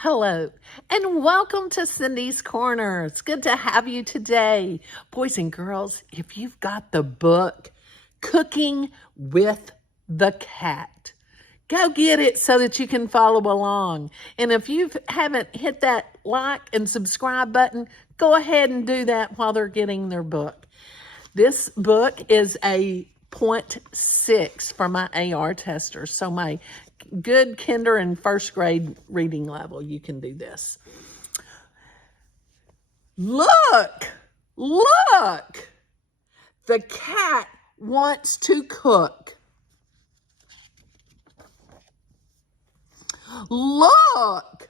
Hello, and welcome to Cindy's Corner. It's good to have you today. Boys and girls, if you've got the book, Cooking with the Cat, go get it so that you can follow along. And if you haven't hit that like and subscribe button, go ahead and do that while they're getting their book. This book is a 0.6 for my AR tester, so my good kinder and first grade reading level, you can do this. Look, the cat wants to cook. Look,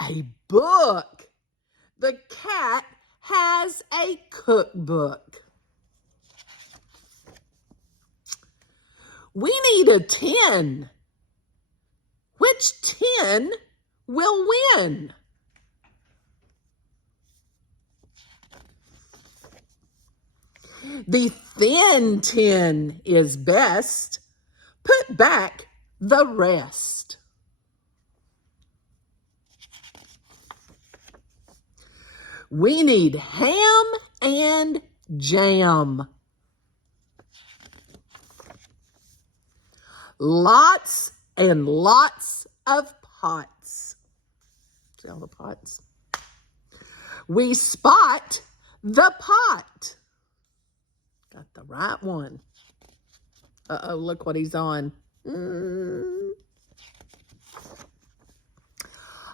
a book. The cat has a cookbook. We need a 10. Which 10 will win? The thin 10 is best. Put back the rest. We need ham and jam. Lots and lots of pots. See all the pots? We spot the pot. Got the right one. Uh-oh, look what he's on.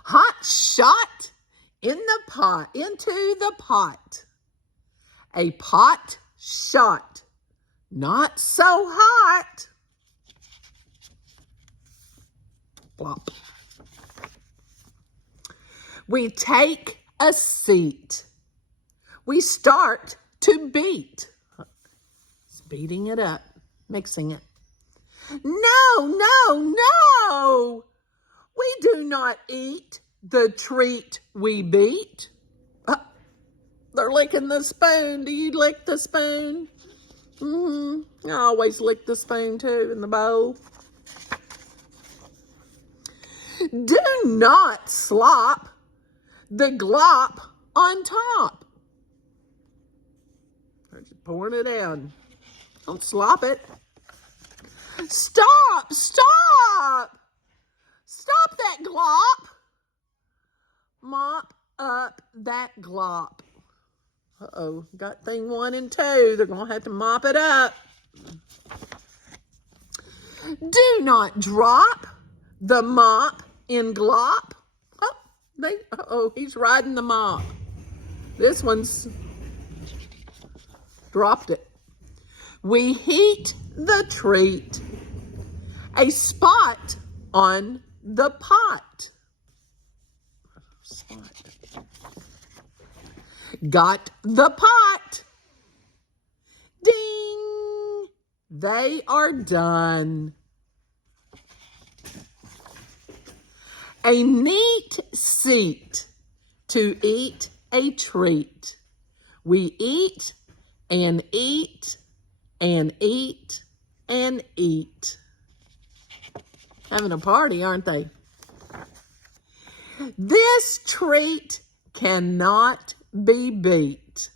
Hot shot in the pot, into the pot. A pot shot, not so hot. Plop. We take a seat. We start to beat. It's beating it up, mixing it. No. We do not eat the treat we beat. They're licking the spoon. Do you lick the spoon? I always lick the spoon too in the bowl. Do not slop the glop on top. I'm just pouring it down. Don't slop it. Stop that glop. Mop up that glop. Uh-oh, got thing 1 and 2. They're going to have to mop it up. Do not drop the mop in glop. He's riding the mop. This one's dropped it. We heat the treat. A spot on the pot. Got the pot. Ding! They are done. A neat seat to eat a treat. We eat and eat and eat and eat. Having a party, aren't they? This treat cannot be beat.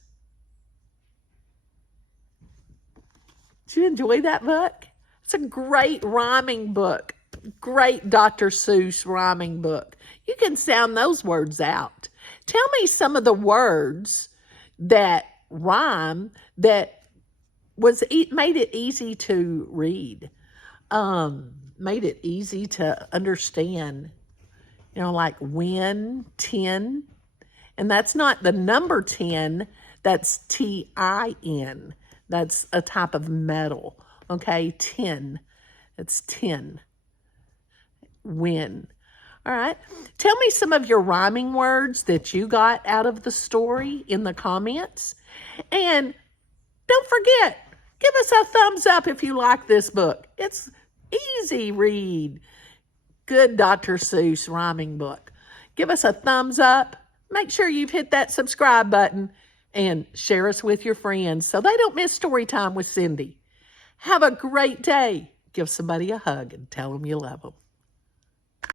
Did you enjoy that book? It's a great rhyming book. Great Dr. Seuss rhyming book. You can sound those words out. Tell me some of the words that rhyme that made it easy to read, made it easy to understand. You know, like win, 10, and that's not the number 10. That's T-I-N. That's a type of metal. Okay, 10. It's 10. Win. All right. Tell me some of your rhyming words that you got out of the story in the comments. And don't forget, give us a thumbs up if you like this book. It's easy read. Good Dr. Seuss rhyming book. Give us a thumbs up. Make sure you've hit that subscribe button and share us with your friends so they don't miss Storytime with Cindy. Have a great day. Give somebody a hug and tell them you love them.